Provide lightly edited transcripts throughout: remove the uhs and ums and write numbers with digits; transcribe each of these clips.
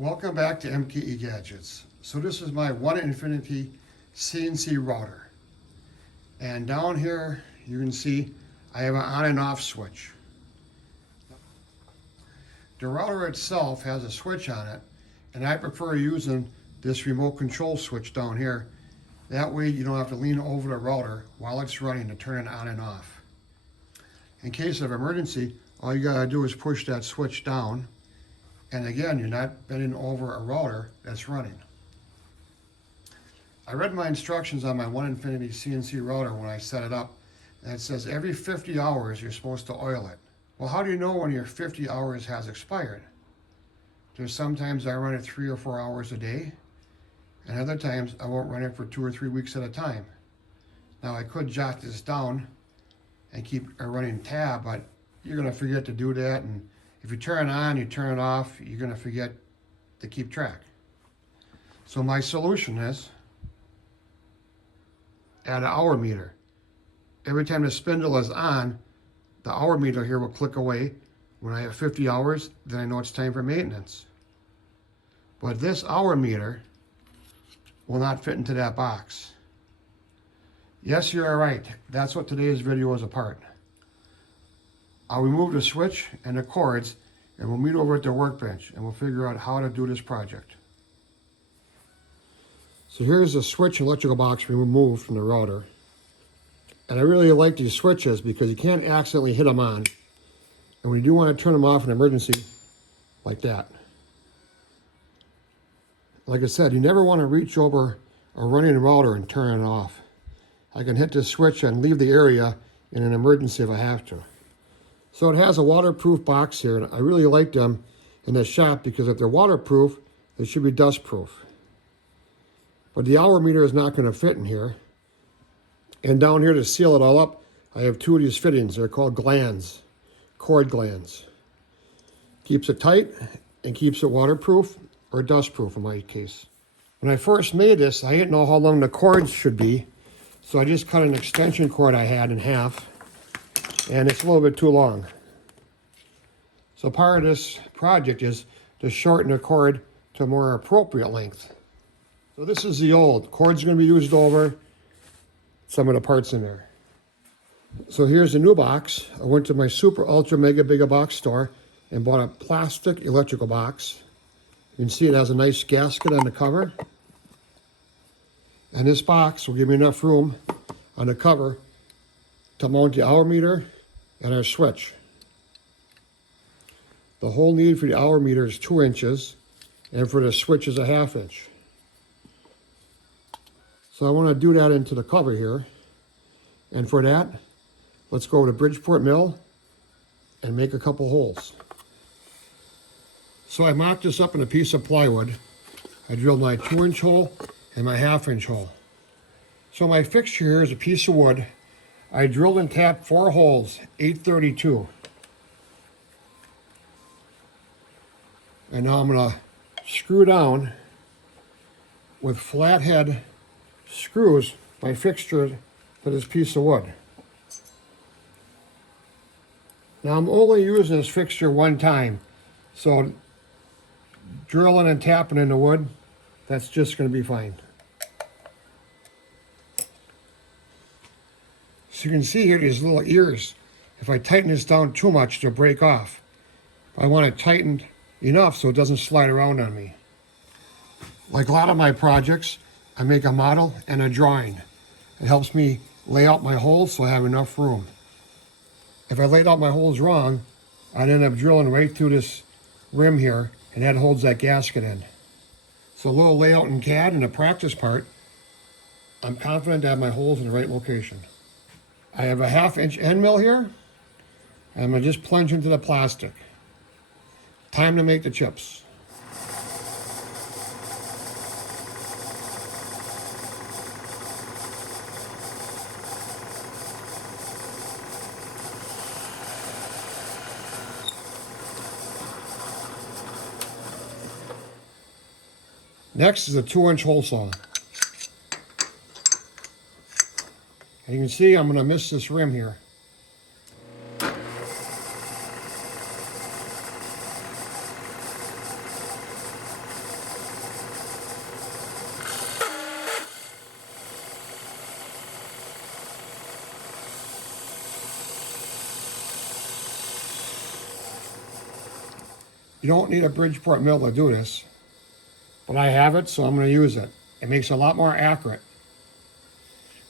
Welcome back to MKE Gadgets. So this is my OneInfiniti CNC router. And down here you can see I have an on and off switch. The router itself has a switch on it, and I prefer using this remote control switch down here. That way you don't have to lean over the router while it's running to turn it on and off. In case of emergency, all you gotta do is push that switch down, and again, you're not bending over a router that's running. I read my instructions on my OneInfiniti CNC router when I set it up, and it says every 50 hours you're supposed to oil it. Well, how do you know when your 50 hours has expired? There's sometimes I run it 3 or 4 hours a day, and other times I won't run it for 2 or 3 weeks at a time. Now I could jot this down and keep a running tab, but you're gonna forget to do that, and if you turn it on, you turn it off, you're gonna forget to keep track. So my solution is add an hour meter. Every time the spindle is on, the hour meter here will click away. When I have 50 hours, then I know it's time for maintenance. But this hour meter will not fit into that box. Yes, you're right. That's what today's video is about. I'll remove the switch and the cords, and we'll meet over at the workbench and we'll figure out how to do this project. So here's the switch and electrical box we removed from the router. And I really like these switches because you can't accidentally hit them on. And when you do want to turn them off in an emergency, like that. Like I said, you never want to reach over a running router and turn it off. I can hit this switch and leave the area in an emergency if I have to. So it has a waterproof box here, and I really like them in the shop because if they're waterproof, they should be dustproof. But the hour meter is not going to fit in here. And down here to seal it all up, I have 2 of these fittings. They're called glands, cord glands. Keeps it tight and keeps it waterproof or dustproof in my case. When I first made this, I didn't know how long the cords should be, so I just cut an extension cord I had in half, and it's a little bit too long. So part of this project is to shorten the cord to a more appropriate length. So this is the old. Cord's going to be used over some of the parts in there. So here's the new box. I went to my super ultra mega big box store and bought a plastic electrical box. You can see it has a nice gasket on the cover. And this box will give me enough room on the cover to mount the hour meter and our switch. The hole needed for the hour meter is 2 inches, and for the switch is a 1/2 inch. So I want to do that into the cover here. And for that, let's go to Bridgeport Mill and make a couple holes. So I mocked this up in a piece of plywood. I drilled my 2-inch hole and my 1/2 inch hole. So my fixture here is a piece of wood. I drilled and tapped 4 holes, 832. And now I'm going to screw down with flathead screws my fixture to this piece of wood. Now I'm only using this fixture one time, so drilling and tapping in the wood, that's just going to be fine. So you can see here these little ears. If I tighten this down too much, they'll break off. I want it tightened enough so it doesn't slide around on me. Like a lot of my projects, I make a model and a drawing. It helps me lay out my holes so I have enough room. If I laid out my holes wrong, I'd end up drilling right through this rim here, and that holds that gasket in. So a little layout in CAD and the practice part, I'm confident to have my holes in the right location. I have a 1/2 inch end mill here, and I'm going to just plunge into the plastic. Time to make the chips. Next is a 2-inch hole saw. And you can see I'm going to miss this rim here. You don't need a Bridgeport mill to do this, but I have it, so I'm going to use it. It makes it a lot more accurate.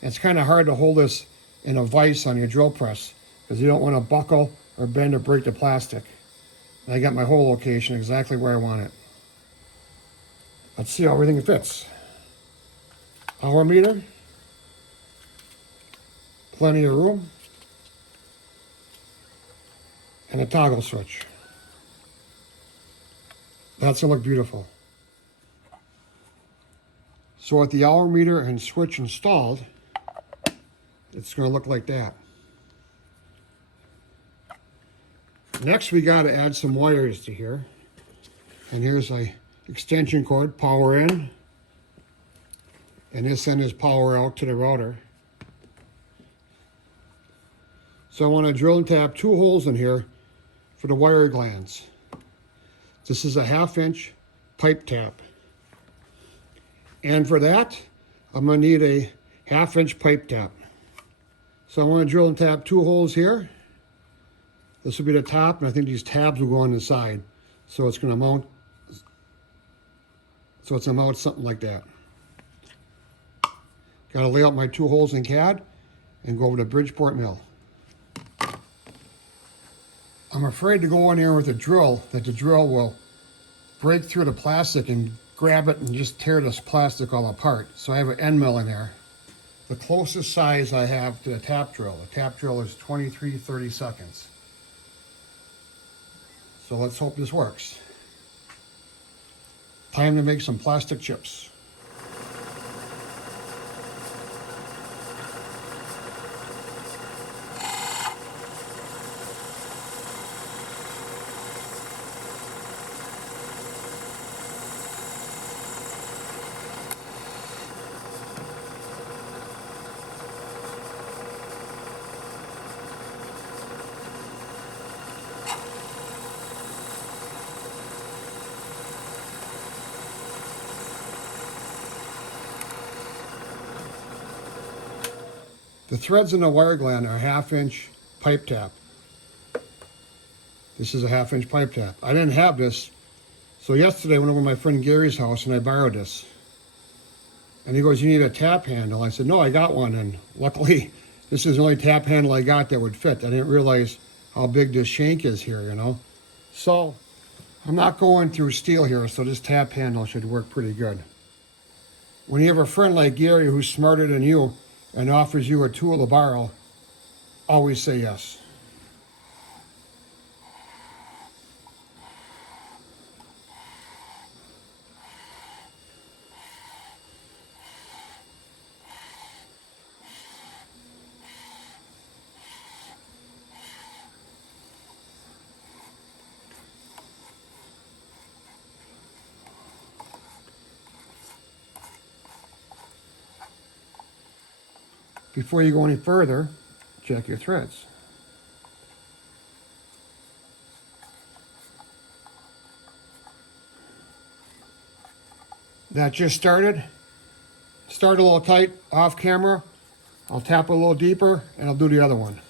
It's kind of hard to hold this in a vise on your drill press because you don't want to buckle or bend or break the plastic. And I got my hole location exactly where I want it. Let's see how everything fits. Hour meter, plenty of room, and a toggle switch. That's gonna look beautiful. So with the hour meter and switch installed, it's gonna look like that. Next, we gotta add some wires to here. And here's a extension cord, power in. And this end is power out to the router. So I want to drill and tap 2 holes in here for the wire glands. This is a 1/2 inch pipe tap. And for that, I'm going to need a 1/2 inch pipe tap. So I want to drill and tap 2 holes here. This will be the top, and I think these tabs will go on the side. So it's going to mount, something like that. Got to lay out my 2 holes in CAD and go over to Bridgeport mill. I'm afraid to go in here with a drill, that the drill will break through the plastic and grab it and just tear this plastic all apart. So I have an end mill in there. The closest size I have to the tap drill. The tap drill is 23/32. So let's hope this works. Time to make some plastic chips. The threads in the wire gland are 1/2 inch pipe tap. This is a 1/2 inch pipe tap. I didn't have this, so yesterday I went over to my friend Gary's house and I borrowed this. And he goes, "You need a tap handle." I said, "No, I got one." And luckily, this is the only tap handle I got that would fit. I didn't realize how big this shank is here, you know. So I'm not going through steel here, so this tap handle should work pretty good. When you have a friend like Gary who's smarter than you and offers you a tool to borrow, always say yes. Before you go any further, check your threads. That just started. Start a little tight off camera. I'll tap a little deeper and I'll do the other one.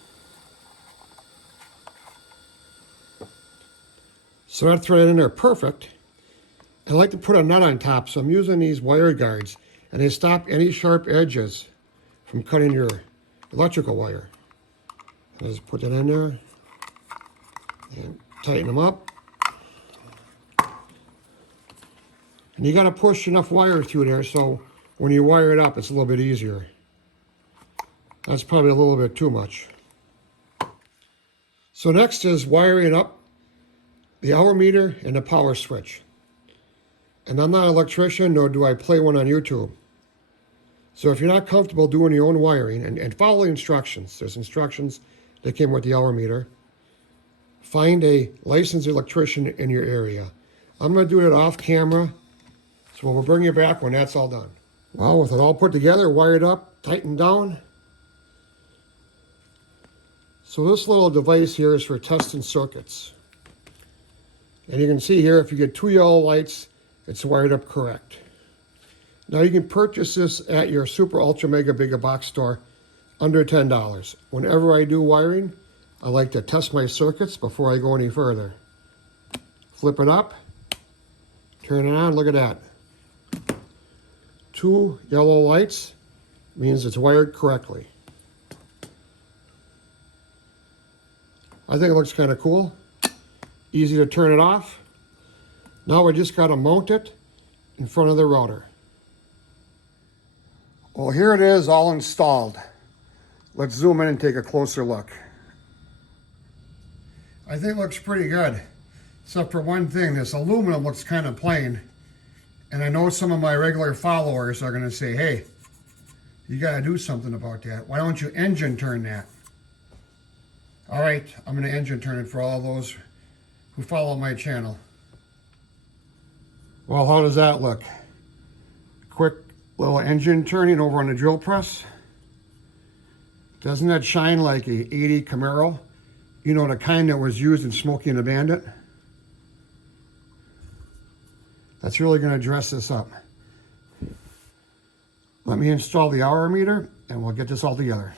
So that thread in there perfect. I like to put a nut on top, so I'm using these wire guards, and they stop any sharp edges from cutting your electrical wire. I just put that in there and tighten them up. And you got to push enough wire through there so when you wire it up, it's a little bit easier. That's probably a little bit too much. So next is wiring up the hour meter and the power switch. And I'm not an electrician, nor do I play one on YouTube. So if you're not comfortable doing your own wiring, and follow the instructions, there's instructions that came with the hour meter. Find a licensed electrician in your area. I'm going to do it off camera, so we'll bring you back when that's all done. Well, with it all put together, wired up, tightened down. So this little device here is for testing circuits. And you can see here, if you get 2 yellow lights, it's wired up correct. Now you can purchase this at your Super Ultra Mega Big Box store under $10. Whenever I do wiring, I like to test my circuits before I go any further. Flip it up, turn it on, look at that. 2 yellow lights means it's wired correctly. I think it looks kind of cool. Easy to turn it off. Now we just got to mount it in front of the router. Well, here it is all installed. Let's zoom in and take a closer look. I think it looks pretty good, except for one thing. This aluminum looks kind of plain. And I know some of my regular followers are going to say, hey, you got to do something about that. Why don't you engine turn that? All right, I'm going to engine turn it for all those who follow my channel. Well, how does that look? Quick little engine turning over on the drill press. Doesn't that shine like a 80 Camaro? You know, the kind that was used in Smokey and the Bandit? That's really going to dress this up. Let me install the hour meter and we'll get this all together.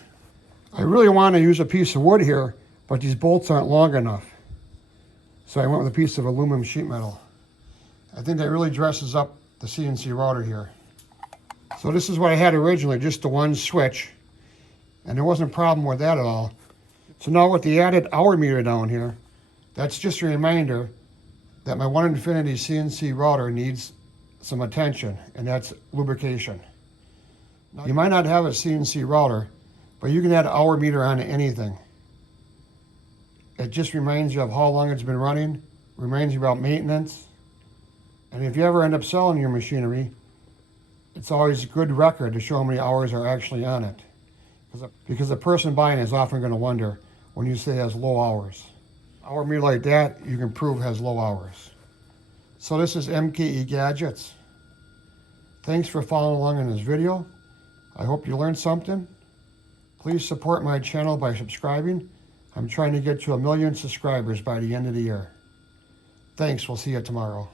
I really want to use a piece of wood here, but these bolts aren't long enough. So I went with a piece of aluminum sheet metal. I think that really dresses up the CNC router here. So this is what I had originally, just the one switch. And there wasn't a problem with that at all. So now with the added hour meter down here, that's just a reminder that my OneInfiniti CNC router needs some attention, and that's lubrication. Now, you might not have a CNC router, but you can add an hour meter on anything. It just reminds you of how long it's been running, reminds you about maintenance. And if you ever end up selling your machinery, it's always a good record to show how many hours are actually on it. Because the person buying is often going to wonder when you say it has low hours. Hour meter like that, you can prove has low hours. So this is Mkegadgets. Thanks for following along in this video. I hope you learned something. Please support my channel by subscribing. I'm trying to get to 1 million subscribers by the end of the year. Thanks, we'll see you tomorrow.